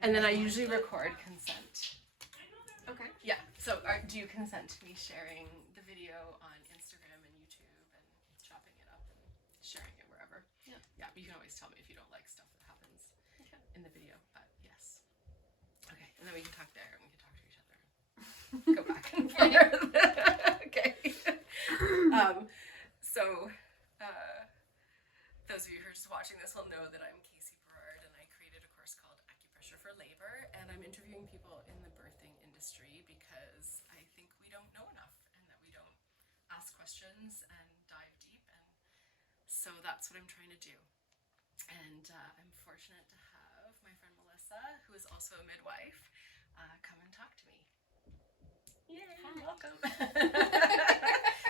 And then I usually record consent. Okay. Yeah. So do you consent to me sharing the video on Instagram and YouTube and chopping it up and sharing it wherever? Yeah. Yeah. You can always tell me if you don't like stuff that happens in the video, but yes. Okay. And then we can talk there and we can talk to each other. Go back and forth. Okay. So those of you who are just watching this will know that I'm Casey Berard, and I created a course called Acupressure for Labor, and I'm interviewing people in the birthing industry because I think we don't know enough and that we don't ask questions and dive deep, and so that's what I'm trying to do. And I'm fortunate to have my friend Melissa, who is also a midwife, come and talk to me. Yay, welcome.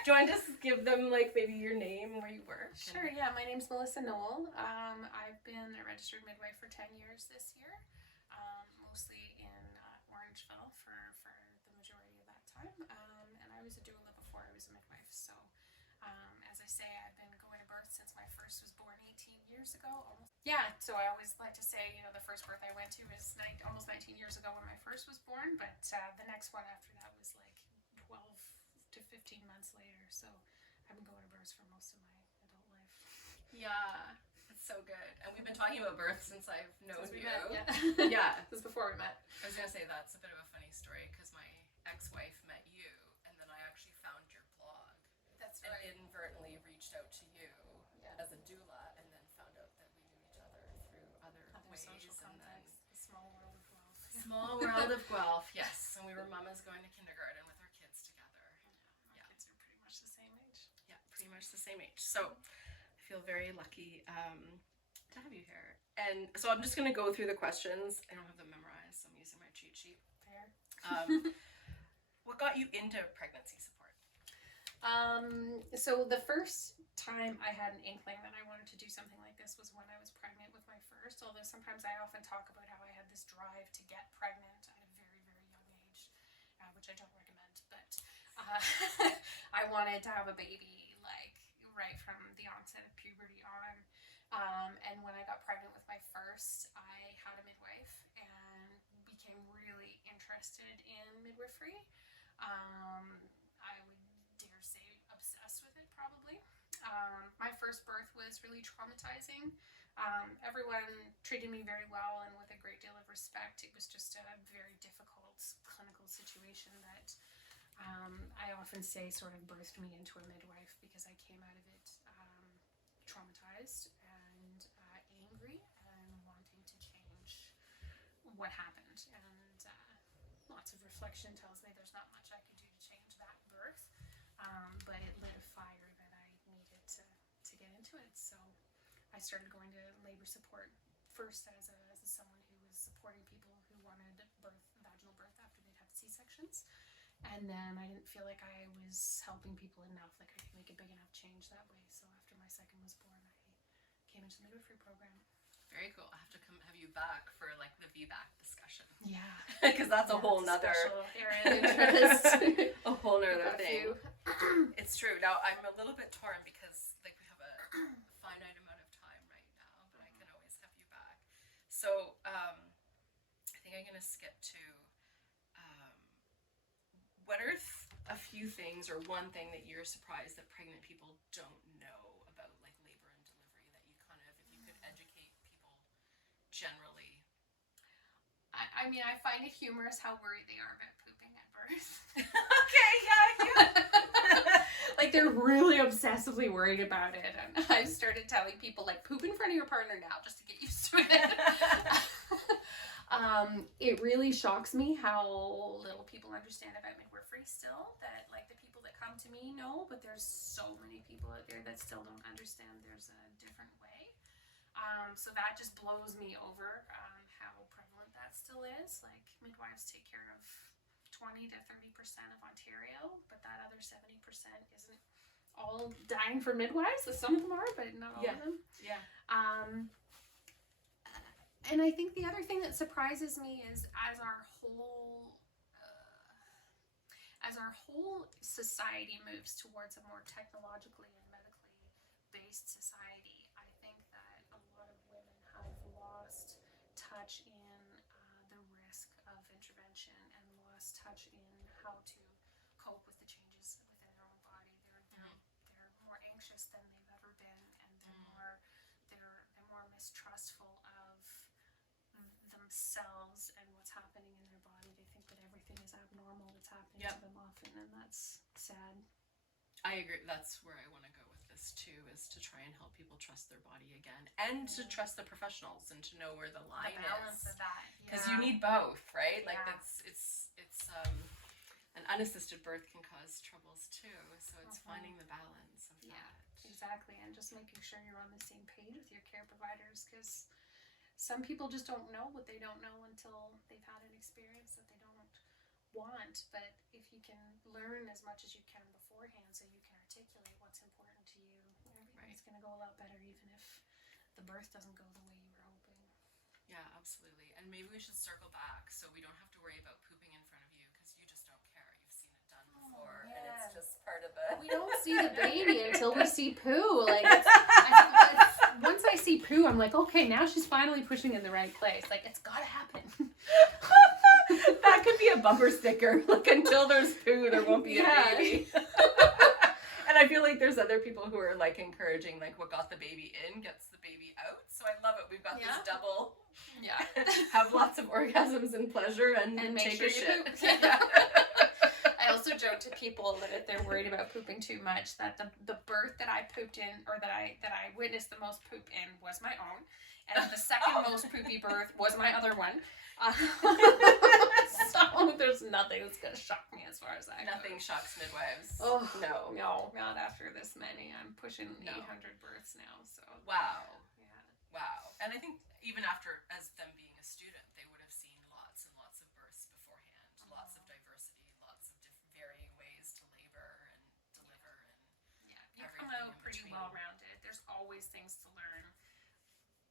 Do you want to just give them like maybe your name, where you work? Sure, yeah. My name's Melissa Nowell. I've been a registered midwife for 10 years this year, mostly in Orangeville for the majority of that time. And I was a doula before I was a midwife. So as I say, I've been going to birth since my first was born 18 years ago. Yeah, so I always like to say, you know, the first birth I went to was almost 19 years ago when my first was born, but the next one after that was like 12 to 15 months later. So I've been going to births for most of my adult life. Yeah, it's so good. And we've been talking about birth since I've known you. Met, yeah. Yeah. This was before we met. I was going to say that's a bit of a funny story because my ex-wife met you and then I actually found your blog. That's right. And inadvertently reached out to you as a doula and then found out that we knew each other through other ways. Social contacts. The small world of Guelph. Small world of Guelph, yes. And we were mamas going to kindergarten with our kids together. Yeah, my kids are pretty much the same age. Yeah, pretty much the same age. So I feel very lucky to have you here. And so I'm just going to go through the questions. I don't have them memorized, so I'm using my cheat sheet. Fair. What got you into pregnancy support? So the first time I had an inkling that I wanted to do something like this was when I was pregnant with my first, although sometimes I often talk about how I had this drive to get pregnant at a very, very young age, which I don't recommend, but I wanted to have a baby like right from the onset of puberty on. And when I got pregnant with my first, I had a midwife and became really interested in midwifery. I would dare say obsessed with it probably. My first birth was really traumatizing. Everyone treated me very well and with a great deal of respect. It was just a very difficult clinical situation that I often say sort of birthed me into a midwife because I came out of it traumatized and angry and wanting to change what happened. And lots of reflection tells me there's not much I could do to change that birth, but it lit a fire that I needed to get into it. So I started going to labor support first as someone who was supporting people who wanted vaginal birth after they'd have C-sections. And then I didn't feel like I was helping people enough, like I could make a big enough change that way. So after my second was born, I came into the midwifery program. Very cool. I have to come have you back for like the VBAC discussion. Yeah. Because that's a whole nother area of interest. A whole nother thing. It's true. Now I'm a little bit torn because like we have a finite amount of time right now, but I can always have you back. So I think I'm gonna skip to what are a few things or one thing that you're surprised that pregnant people don't know about like labor and delivery that you kind of, if you could educate people generally? I mean, I find it humorous how worried they are about pooping at birth. Okay, yeah. Like they're really obsessively worried about it, and I've started telling people like poop in front of your partner now just to get used to it. It really shocks me how little people understand about midwifery still, that like the people that come to me know, but there's so many people out there that still don't understand there's a different way. So that just blows me over how prevalent that still is. Like midwives take care of 20 to 30% of Ontario, but that other 70% isn't all dying for midwives. So some of them are, but not all of them. Yeah. And I think the other thing that surprises me is as our whole society moves towards a more technologically and medically based society, I think that a lot of women have lost touch in lost touch in how to cope with the changes within their own body. They're more anxious than they've ever been, and they're more mistrustful of themselves and what's happening in their body. They think that everything is abnormal that's happening to them often, and that's sad. I agree. That's where I want to go with this too, is to try and help people trust their body again, and to trust the professionals, and to know where the line the balance is. of that, because you need both, right? Like Yeah. it's an unassisted birth can cause troubles too, so it's finding the balance of that. Exactly, and just making sure you're on the same page with your care providers, because some people just don't know what they don't know until they've had an experience that they don't want. But if you can learn as much as you can beforehand, so you can articulate what's important to you, everything's going to go a lot better, even if the birth doesn't go the way you were hoping. Yeah, absolutely. And maybe we should circle back so we don't have to worry about pooping in front of you, because you just don't care. You've seen it done before, and it's just part of the. We don't see the baby until we see poo. Like, once I see poo, I'm like, okay, now she's finally pushing in the right place. Like, it's gotta happen. That could be a bumper sticker. Like, until there's poo, there won't be a baby. And I feel like there's other people who are like encouraging, like, what got the baby in gets the baby out. So I love it. We've got this double. Yeah. Have lots of orgasms and pleasure and make take sure a you shit. poop. I also joke to people that if they're worried about pooping too much, that the birth that I pooped in, or that I witnessed the most poop in, was my own, and the second most poopy birth was my other one. So there's nothing that's gonna shock me as far as that Nothing goes. shocks midwives. Oh No. no, not after this many. I'm pushing No. 800 births now. So Wow. yeah. Wow. And I think even after, as them being a student, they would have seen lots and lots of births beforehand, lots of diversity, lots of different varying ways to labor and deliver, and Yeah, you everything come out in pretty between. well rounded. There's always things to learn.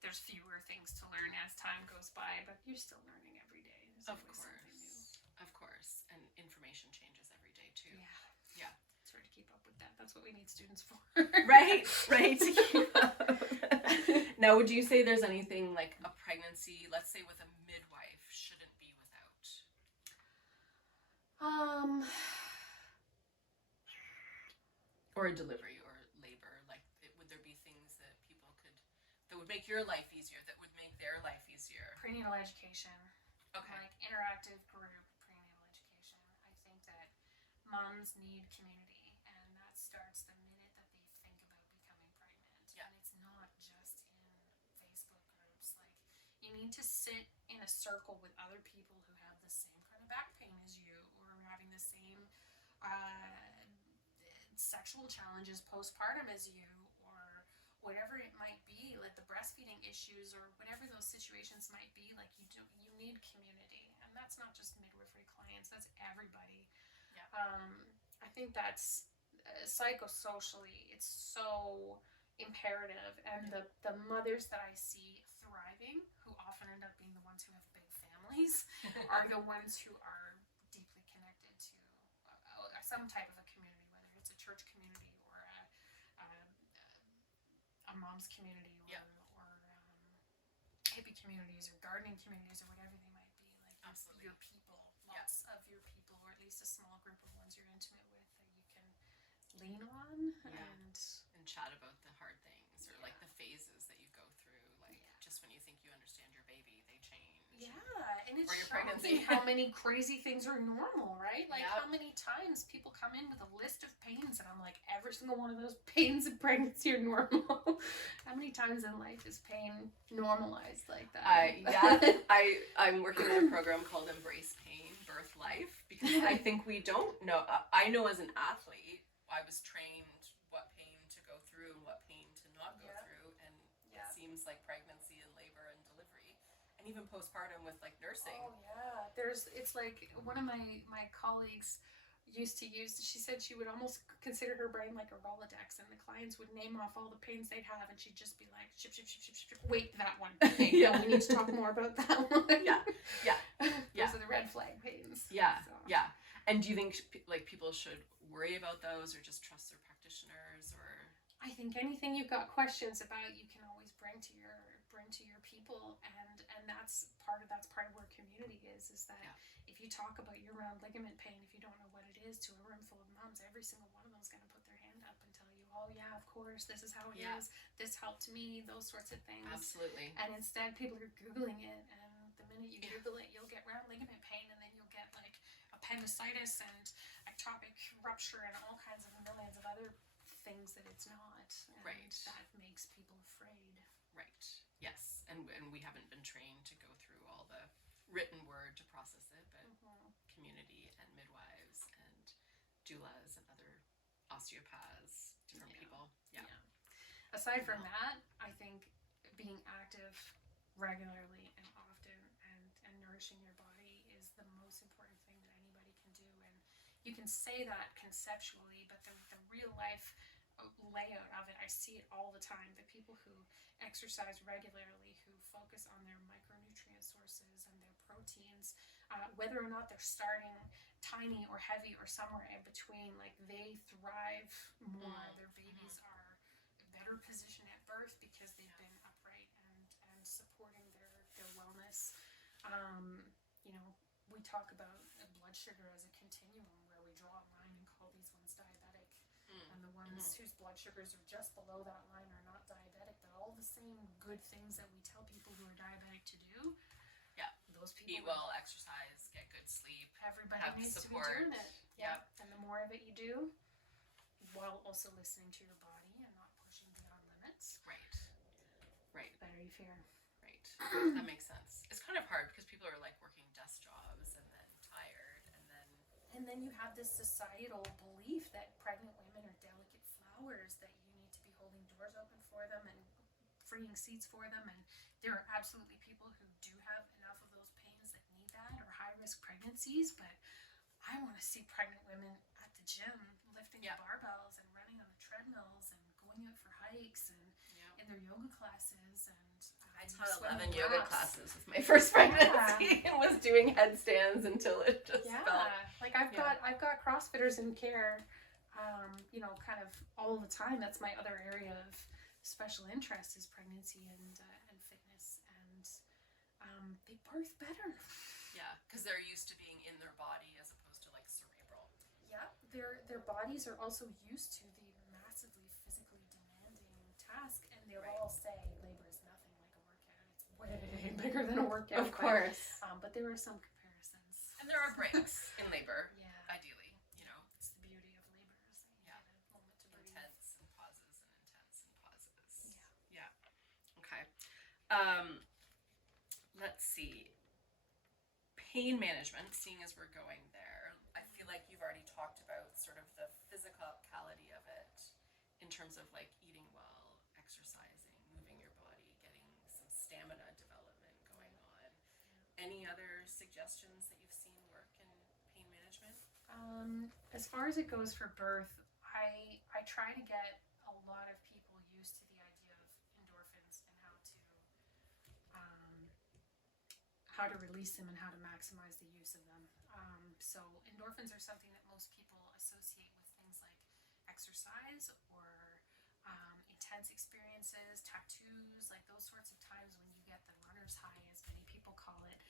There's fewer things to learn as time goes by, but you're still learning every day. There's Of always something new. course. Of course. And information changes every day too. Yeah. Yeah. It's hard to keep up with that. That's what we need students for. Right. To keep up. Now, would you say there's anything like a pregnancy, let's say with a midwife, shouldn't be without? Or a delivery or labor? Like, would there be things that people could, that would make your life easier, that would make their life easier? Prenatal education. Okay. Like interactive group prenatal education. I think that moms need community, and that starts the minute that they think about becoming pregnant. Yeah. And it's not just in Facebook groups. Like, you need to sit in a circle with other people who have the same kind of back pain as you, or are having the same sexual challenges postpartum as you, or whatever it might be, like the breastfeeding issues, or whatever those situations might be. Like, you need community, and that's not just midwifery clients, that's everybody. Yeah. I think that's psychosocially, it's so imperative, and the mothers that I see thriving, who often end up being the ones who have big families, are the ones who are deeply connected to some type of a community, whether it's a church community or a mom's community, or hippie communities or gardening communities, or whatever they might be. Like, Absolutely. your people, lots of your people, or at least a small group of ones you're intimate with that you can lean on. And chat about the hard things, or like the phases that you go through, like just when you think you understand your baby, they change. And it's or your shocking pregnancy. how many crazy things are normal, right? Like, Yep. how many times people come in with a list of pains, and I'm like, every single one of those pains in pregnancy are normal. How many times in life is pain normalized like that? I'm working on a program called Embrace Pain, Birth Life, because I think we don't know. I know as an athlete, I was trained what pain to go through and what pain to not go through, and it seems like pregnancy and labor and delivery, and even postpartum with like nursing. Oh yeah, it's like one of my colleagues used to use. She said she would almost consider her brain like a Rolodex, and the clients would name off all the pains they'd have, and she'd just be like, ship, ship, ship, ship, ship. Wait, that one. Okay, Yeah. no, we need to talk more about that one. Yeah. Those are the red flag pains. Yeah, So. yeah. And do you think like people should worry about those, or just trust their practitioners, or? I think anything you've got questions about, you can always bring to to your people, and that's part of where community is that if you talk about year-round ligament pain, if you don't know what it is, to a room full of moms, every single one of them is going to put their hand up and tell you, oh yeah, of course, this is how it is, this helped me, those sorts of things. Absolutely. And instead people are Googling it, and the minute you Google it, you'll get round ligament pain, and then you'll get like appendicitis and ectopic rupture and all kinds of millions of other things that it's not. And that makes people afraid. Right. Yes. And we haven't been trained to go through all the written word to process it, but community and midwives and doulas and other osteopaths, different people. Yeah. Aside from that, I think being active regularly and often and nourishing your body is the most important thing that anybody can do. And you can say that conceptually, but the real life layout of it, I see it all the time. The people who exercise regularly, who focus on their micronutrient sources and their proteins, whether or not they're starting tiny or heavy or somewhere in between, like they thrive more. Their babies are better positioned at birth because they've been upright and supporting their wellness. You know, we talk about blood sugar as a continuum where we draw a line and call these ones diabetic, and the ones whose blood sugars are just below that line are not diabetic, but all the same good things that we tell people who are diabetic to do. Yeah, those people eat well, exercise, get good sleep. Everybody have needs support. to be doing it. Yeah, and the more of it you do, while also listening to your body and not pushing beyond limits. Right. The better you fare. Right. That makes sense. It's kind of hard because people are like working desk jobs and then tired and then you have this societal belief that pregnant women are delicate flowers, that you need to be holding doors open for them and freeing seats for them, and there are absolutely people who do have enough of those pains that need that, or high-risk pregnancies, but I want to see pregnant women at the gym lifting the barbells and running on the treadmills and going out for hikes and in their yoga classes. And I taught 11 yoga classes with my first pregnancy and was doing headstands until it just felt. Like I've got CrossFitters in care, you know, kind of all the time. That's my other area of special interest is pregnancy and fitness, and they birth better. Yeah, because they're used to being in their body as opposed to like cerebral. Yeah, their bodies are also used to the massively physically demanding task, and they'll all say labor is nothing like a workout. It's way bigger than a workout. Of course. But there are some comparisons. And there are breaks in labor. Ideally, you know. It's the beauty of labor is that you get a moment to breathe. Intense and pauses and intense and pauses. Yeah. Okay. Let's see. Pain management, seeing as we're going there, I feel like you've already talked about sort of the physicality of it in terms of like eating well, exercising, moving your body, getting some stamina development going on. Any other suggestions that you've seen work in pain management? As far as it goes for birth, I try to get a lot of people used to the idea of endorphins and how to release them and how to maximize the use of them. So endorphins are something that most people associate with things like exercise or intense experiences, tattoos, like those sorts of times when you get the runner's high, as many people call it.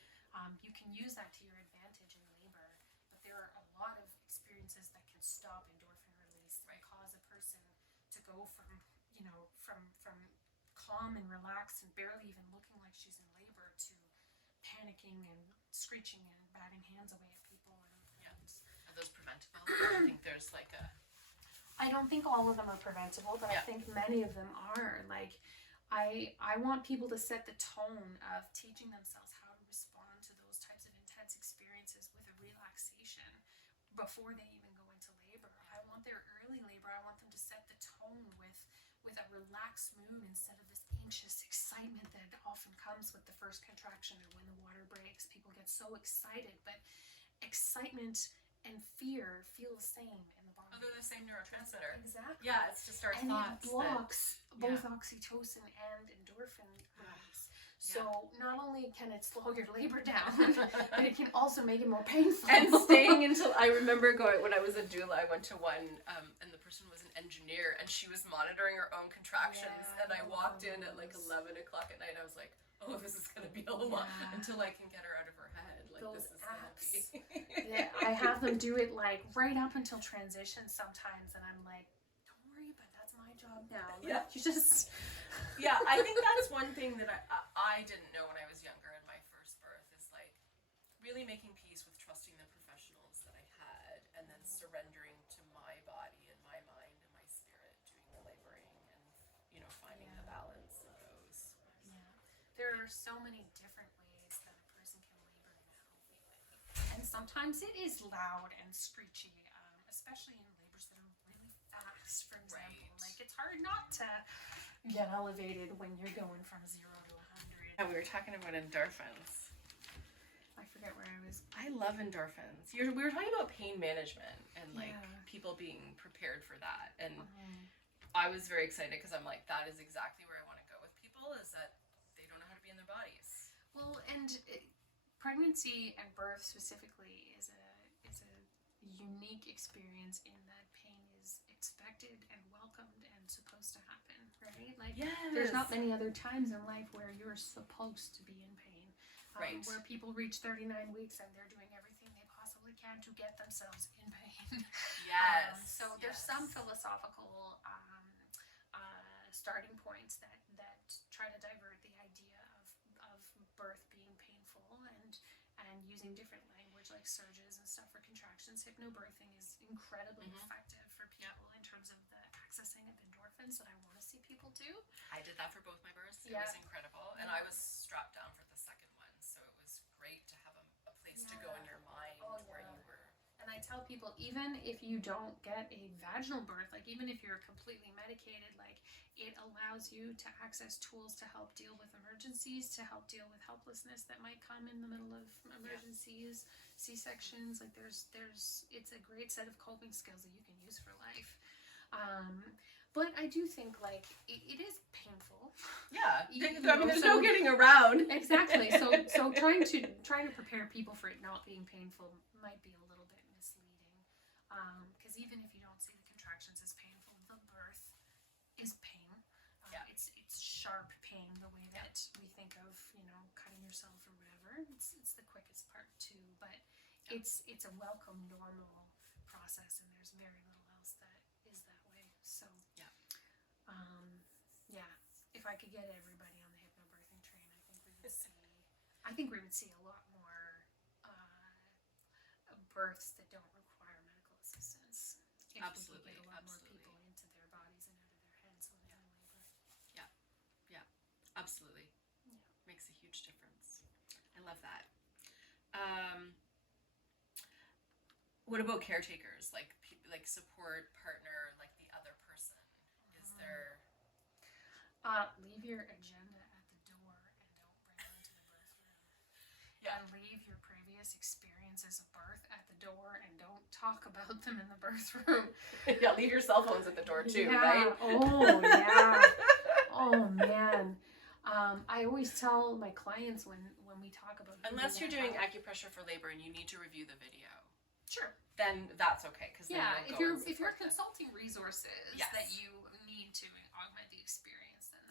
You can use that to your advantage in labor, but there are a lot of experiences that can stop endorphin release and cause a person to go from calm and relaxed and barely even looking like she's in labor to panicking and screeching and batting hands away at people. Are those preventable? I think there's like a... I don't think all of them are preventable, but I think many of them are. Like, I want people to set the tone of teaching themselves how to respond to those types of intense experiences with a relaxation before they even go into labor. I want their early labor, I want them to set the tone with a relaxed mood instead of this anxious excitement that often comes with the first contraction or when the water breaks. People get so excited, but excitement and fear feel the same in the body. Oh, they're the same neurotransmitter. Exactly. Yeah, it's just our and thoughts. And it blocks both oxytocin and endorphin release. So not only can it slow your labor down, but it can also make it more painful. And staying until, I remember going, when I was a doula, I went to one, and the person was an engineer engineer, and she was monitoring her own contractions. Yeah, and I walked in at like those. 11 o'clock at night. I was like, oh, this is gonna be a lot Yeah. until I can get her out of her head. Like Those this is apps. gonna be. Yeah, I have them do it like right up until transition sometimes, and I'm like, don't worry, but that's my job now. Like, Yeah. you just. Yeah, I think that's one thing that I didn't know when I was younger in my first birth is like really making peace with trusting the professionals that I had and then surrendering to my body and my mind and my spirit doing the laboring and, you know, finding the balance of those. Yeah. There are so many different ways that a person can labor now. And sometimes it is loud and screechy, especially in labors that are really fast, for example. Right. Like, it's hard not to get elevated when you're going from 0 to 100. Yeah, we were talking about endorphins. I forget where I was. I love endorphins. We were talking about pain management and like Yeah. people being prepared for that. And I was very excited because I'm like, that is exactly where I want to go with people, is that they don't know how to be in their bodies. Well, and pregnancy and birth specifically is a unique experience in that pain is expected and welcomed and supposed to happen, right? Like, there's not many other times in life where you're supposed to be in pain. Right. Where people reach 39 weeks and they're doing everything they possibly can to get themselves in pain. Yes. So there's some philosophical starting points that try to divert the idea of birth being painful and using different language like surges and stuff for contractions. Hypnobirthing is incredibly effective for people in terms of the accessing of endorphins that I want to see people do. I did that for both my births. It Yeah. was incredible. And I was strapped down for the second one, so it was great to have a place to go in your mind where you were. And I tell people, even if you don't get a vaginal birth, like even if you're completely medicated, like it allows you to access tools to help deal with emergencies, to help deal with helplessness that might come in the middle of emergencies, C-sections. Like it's a great set of coping skills that you can use for life. But I do think like it is painful. Yeah. You I mean, know, there's so- no getting around. Exactly. So trying to prepare people for it not being painful might be a little bit misleading. Because even if you don't see the contractions as painful, the birth is pain. It's sharp pain, the way that we think of, cutting yourself or whatever. It's the quickest part too, but it's a welcome, normal process, and there's very little else that is that way. So if I could get everybody on the hypnobirthing train, I think we would see a lot more births that don't require medical assistance. If Absolutely, we could get a lot absolutely. more people into their bodies and out of their heads when they're in labor. Absolutely. Yeah. Makes a huge difference. I love that. What about caretakers, like support partner, like the other person? Is there? Leave your agenda at the door and don't bring it into the birth room. Yeah. And leave your previous experiences of birth at the door and don't talk about them in the birth room. Yeah, leave your cell phones at the door too, Yeah. right? Oh yeah. Oh man. I always tell my clients when we talk about Unless you're doing health- acupressure for labor and you need to review the video, sure. then that's okay. Because If you're consulting resources Yes. that you need to augment the experience, then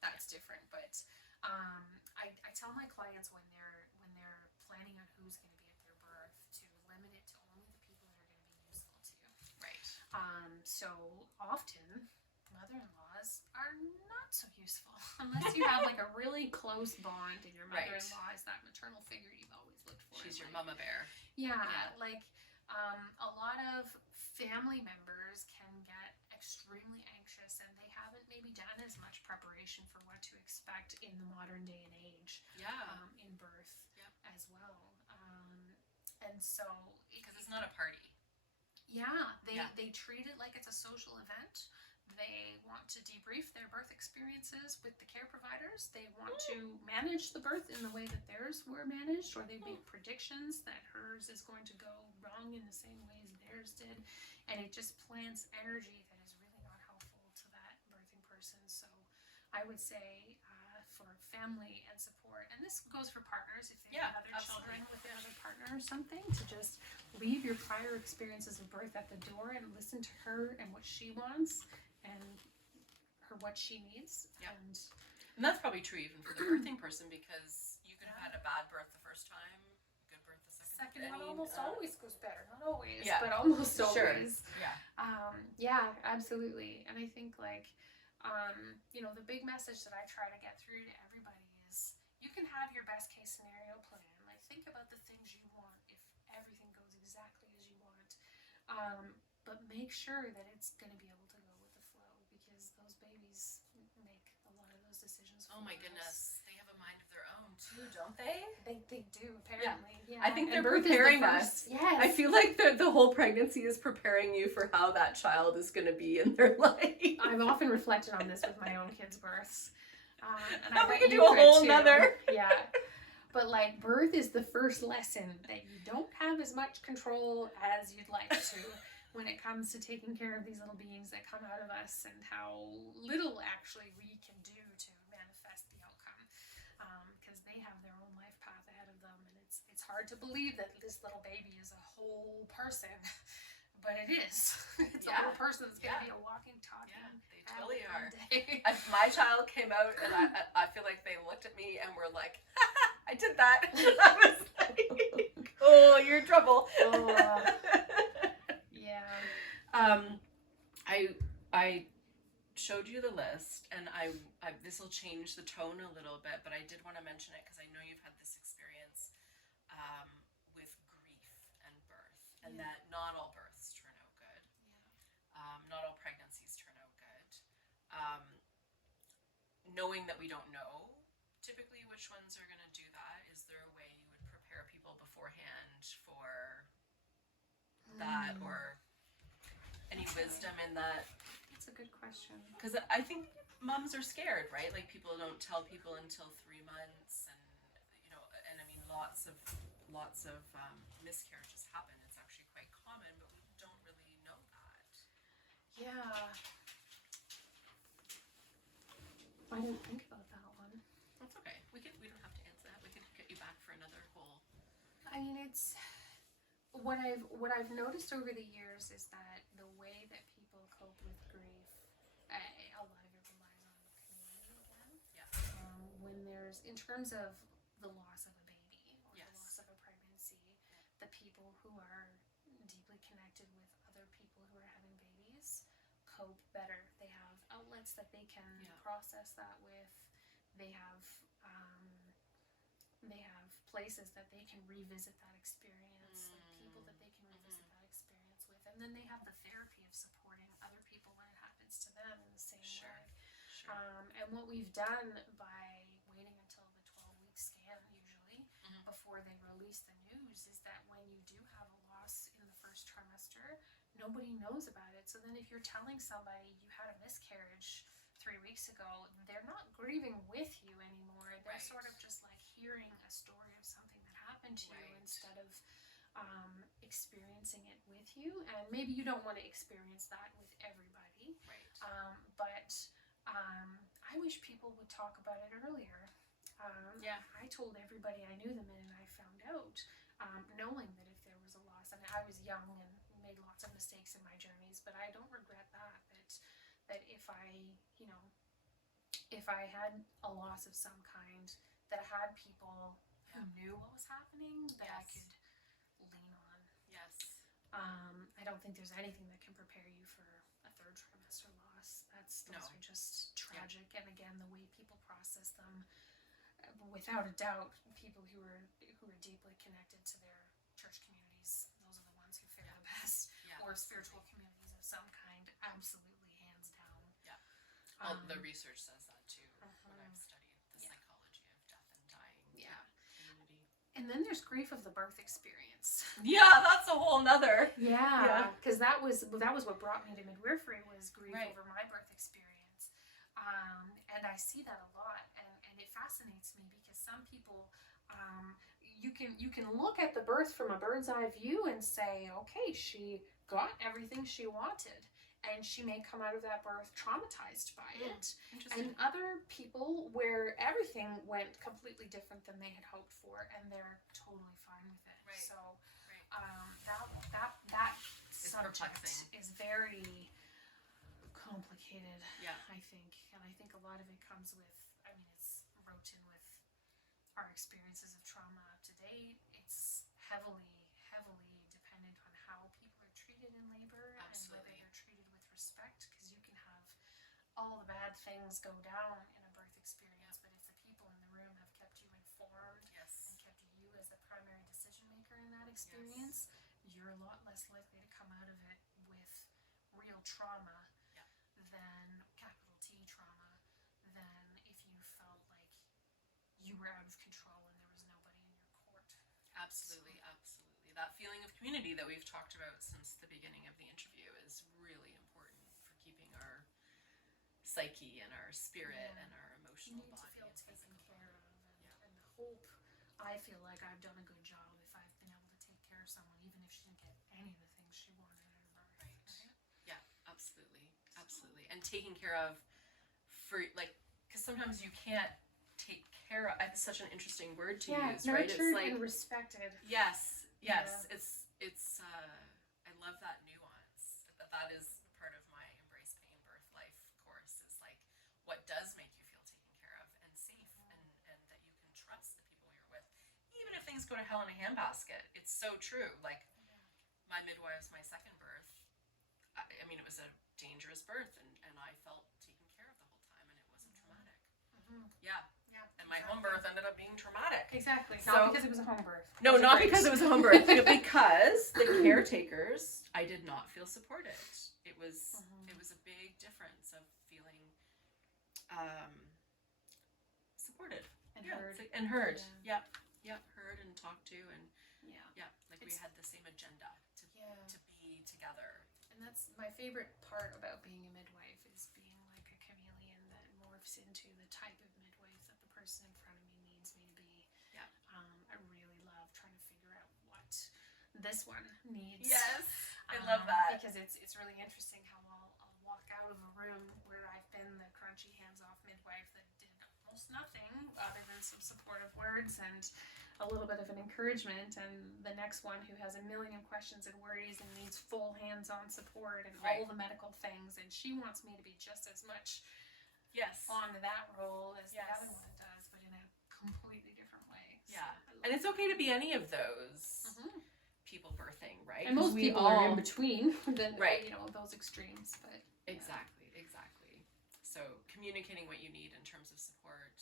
that's different. But I tell my clients when they're planning on who's going to be at their birth to limit it to only the people that are going to be useful to you. right. So often mother-in-laws are not so useful unless you have like a really close bond and your Right. mother-in-law is that maternal figure you've always looked for. She's in your life. mama bear. Yeah, Yeah. like a lot of family members can get extremely anxious and they haven't maybe done as much preparation for what to expect in the modern day and age Yeah. in birth Yep. as well. And so Because it's not a party. they treat it like it's a social event. They want to debrief their birth experiences with the care providers. They want to manage the birth in the way that theirs were managed, or they make predictions that hers is going to go wrong in the same way as theirs did. And it just plants energy that is really not helpful to that birthing person. So I would say for family and support, and this goes for partners if they have other children with another partner or something, to just leave your prior experiences of birth at the door and listen to her and what she wants and what she needs. Yeah. And that's probably true even for the birthing person, because you could have had a bad birth the first time, good birth the second. One almost always goes better. Not always, yeah. but almost Sure. always. Yeah. Yeah, absolutely. And I think like, you know, the big message that I try to get through to everybody is you can have your best case scenario plan. Like, think about the things you want if everything goes exactly as you want. But make sure that it's going to be able to go with the flow, because those babies make a lot of those decisions. Oh my goodness, they have a mind of their own too, don't they? They do, apparently. Yeah. I think And they're birth is the preparing first- us. Yes. I feel like the whole pregnancy is preparing you for how that child is going to be in their life. I've often reflected on this with my own kids' births. And we bet could you do a whole too. nother. Yeah. But like, birth is the first lesson that you don't have as much control as you'd like to when it comes to taking care of these little beings that come out of us, and how little actually we can do to manifest the outcome, because they have their own life path ahead of them, and it's hard to believe that this little baby is a whole person, but it is. It's a whole person that's going to be a walking, talking. Yeah, they totally are. Day. My child came out, and I feel like they looked at me and were like, I did that. I was like, oh, you're in trouble. Yeah. I showed you the list, and I this will change the tone a little bit, but I did want to mention it because I know you've had this experience with grief and birth, and that not all births turn out good. Not all pregnancies turn out good. Knowing that we don't know typically which ones are going to do that, is there a way you would prepare people beforehand for that, or any wisdom in that? That's a good question. Because I think moms are scared, right? Like, people don't tell people until 3 months, and you know, and I mean, lots of miscarriages happen. It's actually quite common, but we don't really know that. Yeah. I didn't think about that one. That's okay. We don't have to answer that. We could get you back for another whole. I mean, it's what I've noticed over the years is that the way that people cope with grief, a lot of it relies on the community again. Yeah. When there's, in terms of the loss of a baby or Yes. the loss of a pregnancy, the people who are deeply connected with other people who are having babies cope better. They have outlets that they can process that with. They have places that they can revisit that experience, like people that they can revisit that experience with, and then they have the therapy of supporting other people when it happens to them in the same way. And what we've done by waiting until the 12-week scan, usually, before they release the news, is that when you do have a loss in the first trimester, nobody knows about it. So then if you're telling somebody you had a miscarriage 3 weeks ago, they're not grieving with you anymore. They're sort of just like hearing a story of something that happened to you instead of experiencing it with you. And maybe you don't want to experience that with everybody. But I wish people would talk about it earlier. I told everybody I knew the minute I found out, knowing that if there was a loss, and I was young and made lots of mistakes in my journeys, but I don't regret that if I had a loss of some kind, that I had people who knew what was happening that I could lean on. Yes. I don't think there's anything that can prepare you for a third trimester loss. Those are just tragic, and again, the way people process them, without a doubt, people who are deeply connected to their church communities, those are the ones who fare the best, or spiritual communities of some kind, absolutely, hands down. Well, the research says that too. When I've studied the psychology of death and dying. Community. And then there's grief of the birth experience. Yeah, that's a whole nother. Yeah, because that was what brought me to midwifery, was grief over my birth experience. And I see that a lot, and it fascinates me, because some people, you can look at the birth from a bird's eye view and say, okay, she got everything she wanted, and she may come out of that birth traumatized by it. And other people where everything went completely different than they had hoped for, and they're totally fine with it. So that It's subject perplexing. is very complicated. Yeah. I think, and I think a lot of it comes with. I mean, it's wrote in with our experiences of trauma up to date. It's heavily dependent on how people are treated in labor and whether they're treated with respect. Because you can have all the bad things go down in a birth experience, but if the people in the room have kept you informed Yes. and kept you as the primary decision maker in that experience, you're a lot less likely to come out of it with real trauma than capital T trauma than if you felt like you were out of control and there was nobody in your court. Absolutely. That feeling of community that we've talked about since the beginning of the interview is really important for keeping our psyche and our spirit and our emotional You need body. to feel taken care of, and the hope. I feel like I've done a good job if I've been able to take care of someone, even if she didn't get any of the things she wanted in her birth. Right? Yeah, absolutely. And taking care of, for like, because sometimes you can't take care of. It's such an interesting word to use, right? It's like and respected. Yes. Yeah. It's I love that nuance. That is part of my Embrace Pain Birth Life course. Is like, what does make you feel taken care of and safe, and that you can trust the people you're with, even if things go to hell in a handbasket. It's so true. Like, my midwife's my second birth. I mean, it was a dangerous birth, and I felt taken care of the whole time, and it wasn't traumatic. Yeah. And my home birth ended up being traumatic. Exactly. So, not because it was a home birth. No, not because it was a home birth. Because the caretakers, I did not feel supported. It was a big difference of feeling supported And heard. Yep, heard and talked to, and like we had the same agenda to be together. And that's my favorite part about being a midwife, is being like a chameleon that morphs into the type of midwife that the person in front of me needs me to be. Yeah. I really love trying to figure out what this one needs. Yes, I love that. Because it's really interesting how I'll walk out of a room where I've been the crunchy hands-off midwife that did almost nothing other than some supportive words and a little bit of an encouragement, and the next one who has a million questions and worries and needs full hands-on support and all the medical things, and she wants me to be just as much on that role as the other one does, but in a completely different way. So and it's okay to be any of those people birthing, right? And most people are in between those extremes, but exactly. So communicating what you need in terms of support,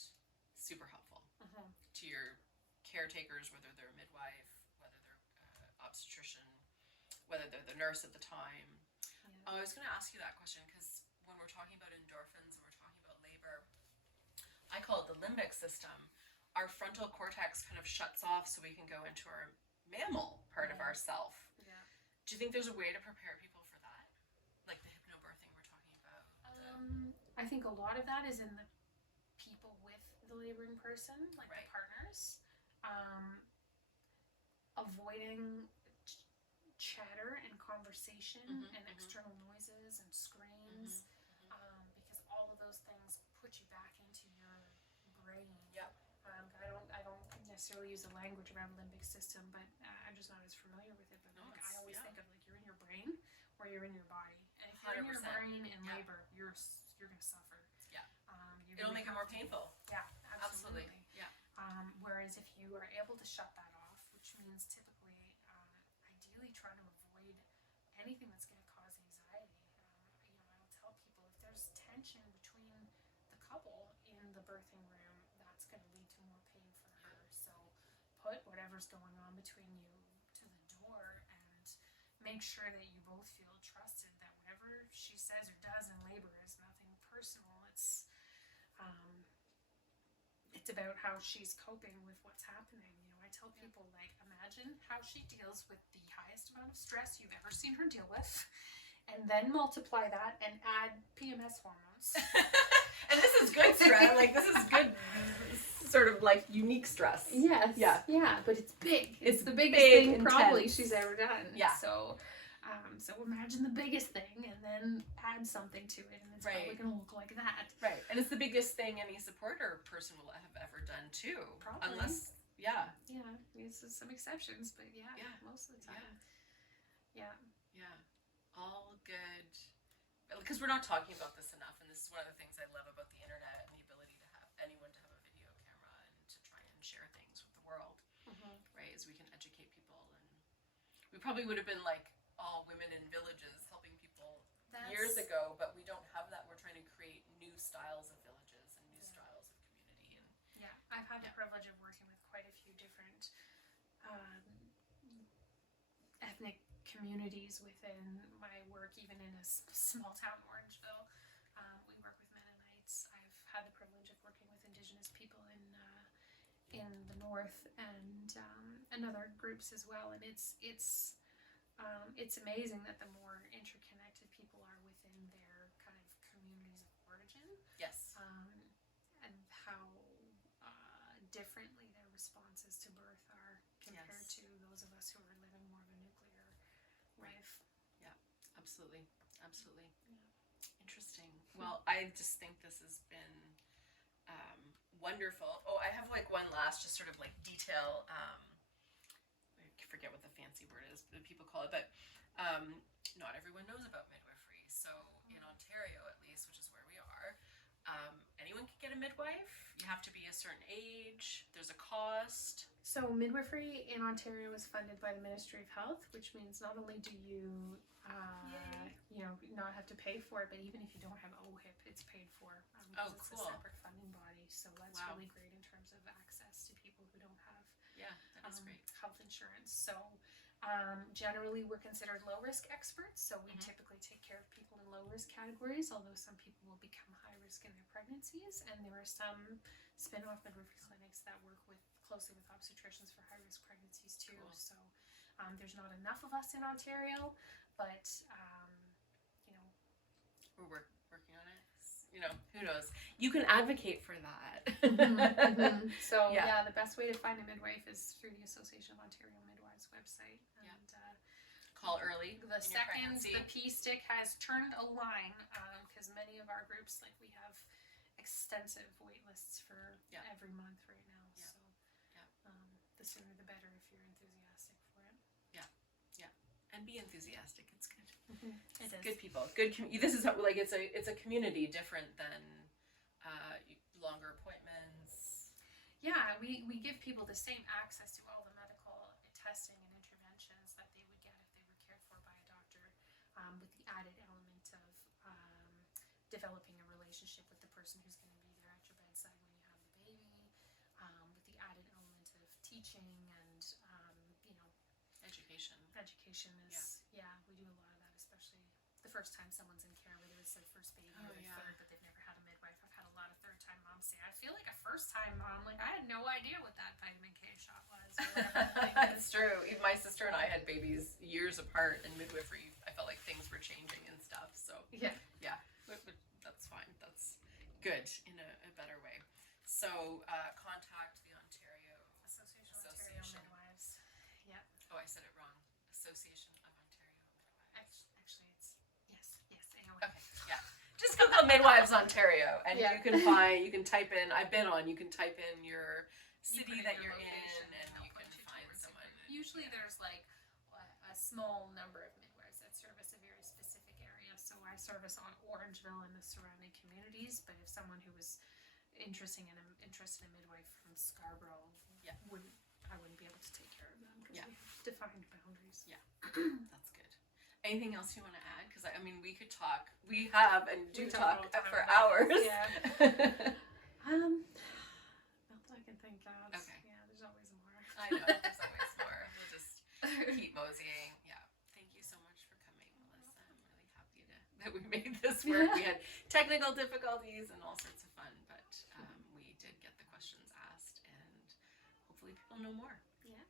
super helpful to your caretakers, whether they're a midwife, whether they're obstetrician, whether they're the nurse at the time. I was going to ask you that question because when we're talking about endorphins and we're talking about labor, I call it the limbic system. Our frontal cortex kind of shuts off so we can go into our mammal part of ourself. Yeah. Do you think there's a way to prepare people for that? Like the hypnobirthing we're talking about? I think a lot of that is in the people with the laboring person, like the partners. Avoiding chatter and conversation and external noises and screens, because all of those things put you back into your brain. Yep. I don't necessarily use the language around limbic system, but I'm just not as familiar with it. But I always think of like you're in your brain or you're in your body, and if you're in your brain in labor, you're gonna suffer. Yeah. It'll make it more painful. Yeah, absolutely. Yeah. Whereas if you are able to shut that off, which means typically, ideally try to avoid anything that's going to cause anxiety. I will tell people if there's tension between the couple in the birthing room, that's going to lead to more pain for her. So put whatever's going on between you to the door and make sure that you both feel trusted, that whatever she says or does in labor is nothing personal. It's about how she's coping with what's happening. I tell people, like, imagine how she deals with the highest amount of stress you've ever seen her deal with, and then multiply that and add PMS hormones. And this is good stress. Like, this is good, sort of like unique stress. Yes. Yeah. Yeah, but it's big. It's the biggest big, thing probably she's ever done. Yeah. So imagine the biggest thing and then add something to it, and it's probably going to look like that. Right. And it's the biggest thing any supporter person will have ever done too. Probably. Unless Yeah. Yeah, there's some exceptions, but yeah, Yeah. most of the time. Yeah. Yeah. All good. Because we're not talking about this enough, and this is one of the things I love about the internet and the ability to have anyone to have a video camera and to try and share things with the world, right? Is we can educate people, and we probably would have been like all women in villages helping people years ago, but we don't have that. We're trying to create new styles of villages and new styles of community. And yeah, I've had the privilege of working with quite a few different ethnic communities within my work, even in a small town, Orangeville. We work with Mennonites. I've had the privilege of working with Indigenous people in the north and other groups as well. And it's amazing that the more interconnected people are within their kind of communities of origin. yes. And how differently their responses to birth are compared to those of us who are living more of a nuclear life. Yeah, absolutely. Absolutely. Yeah. Interesting. Well, I just think this has been wonderful. Oh, I have like one last just sort of like detail. I forget what the fancy word is that people call it, but not everyone knows about midwifery. So in Ontario, at least, which is where we are, anyone can get a midwife. You have to be a certain age. There's a cost. So midwifery in Ontario is funded by the Ministry of Health, which means not only do you, not have to pay for it, but even if you don't have OHIP, it's paid for. It's a separate funding body, so that's really great in terms of access to people who don't have that is great. health insurance. So generally we're considered low risk experts, so we typically take care of people in low risk categories, although some people will become high risk in their pregnancies, and there are some spin-off midwifery clinics that work closely with obstetricians for high risk pregnancies too. Cool. So there's not enough of us in Ontario, but we're working on it. Who knows? You can advocate for that. So the best way to find a midwife is through the Association of Ontario Midwives website. And call early. The second the P-stick has turned a line, because many of our groups, like, we have extensive wait lists for every month right now. So the sooner the better if you're enthusiastic for it. And be enthusiastic. It's good. It is good people. This is like it's a community different than longer appointments. Yeah, we give people the same access to all the medical testing and interventions that they would get if they were cared for by a doctor, with the added element of developing a relationship with the person who's going to be there at your bedside when you have the baby, with the added element of teaching and education is we do a lot of that, especially the first time someone's in care, whether it's their first baby or their third, but they've never had a midwife. I've had a lot of third-time moms say, I feel like a first-time mom, like I had no idea what that vitamin K shot was. It's true. Even my sister and I had babies years apart, and midwifery, I felt like things were changing and stuff. So but that's fine. That's good in a better way. So contact the Ontario Association of Ontario Midwives. Yeah. Oh, I said it wrong. Association of Ontario Midwives. Actually, it's yes. Okay, just Google Midwives Ontario, and you can type in. I've been on. You can type in your city that you're in, and you can find someone. Usually, there's like a small number of midwives that service a very specific area. So I service on Orangeville and the surrounding communities. But if someone who was interested in a midwife from Scarborough, I wouldn't be able to take care of them because we have defined boundaries. That's good. Anything else you want to add? Because I mean, we could talk. We have and do talk for hours. Yeah. Not that I can think of. Okay. Yeah, there's always more. I know. There's always more. We'll just keep moseying. Yeah. Thank you so much for coming, Melissa. I'm really happy that we made this work. We had technical difficulties and all sorts of fun, but we did get the questions asked, and hopefully people know more. Yeah.